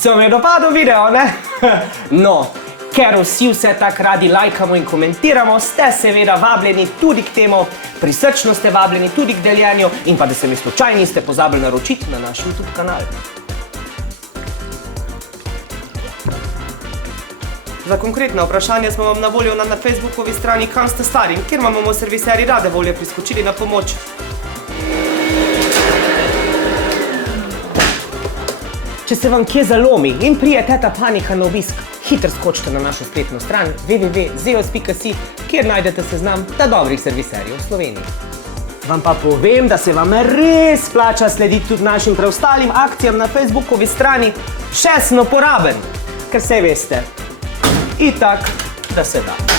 Se vam je dopadel video, ne? No, ker vsi vse tako radi lajkamo in komentiramo, ste seveda vabljeni tudi k temu, prisrčno ste vabljeni tudi k deljenju in pa da se mi slučajno niste pozabili naročiti na naš YouTube kanal. Za konkretna vprašanja smo vam na voljo na Facebookovi strani Kam ste stari, kjer vam bomo serviserji rade volje priskočili na pomoč. Če se vam kje zalomi in prije teta Panika na obisk, hitro skočite na našo spletno stran www.zeos.si, kjer najdete seznam dobrih serviserjev v Sloveniji. Vam pa povem, da se vam res splača slediti tudi našim preostalim akcijam na Facebookovi strani Še sem uporaben, ker saj veste, itak, da se da.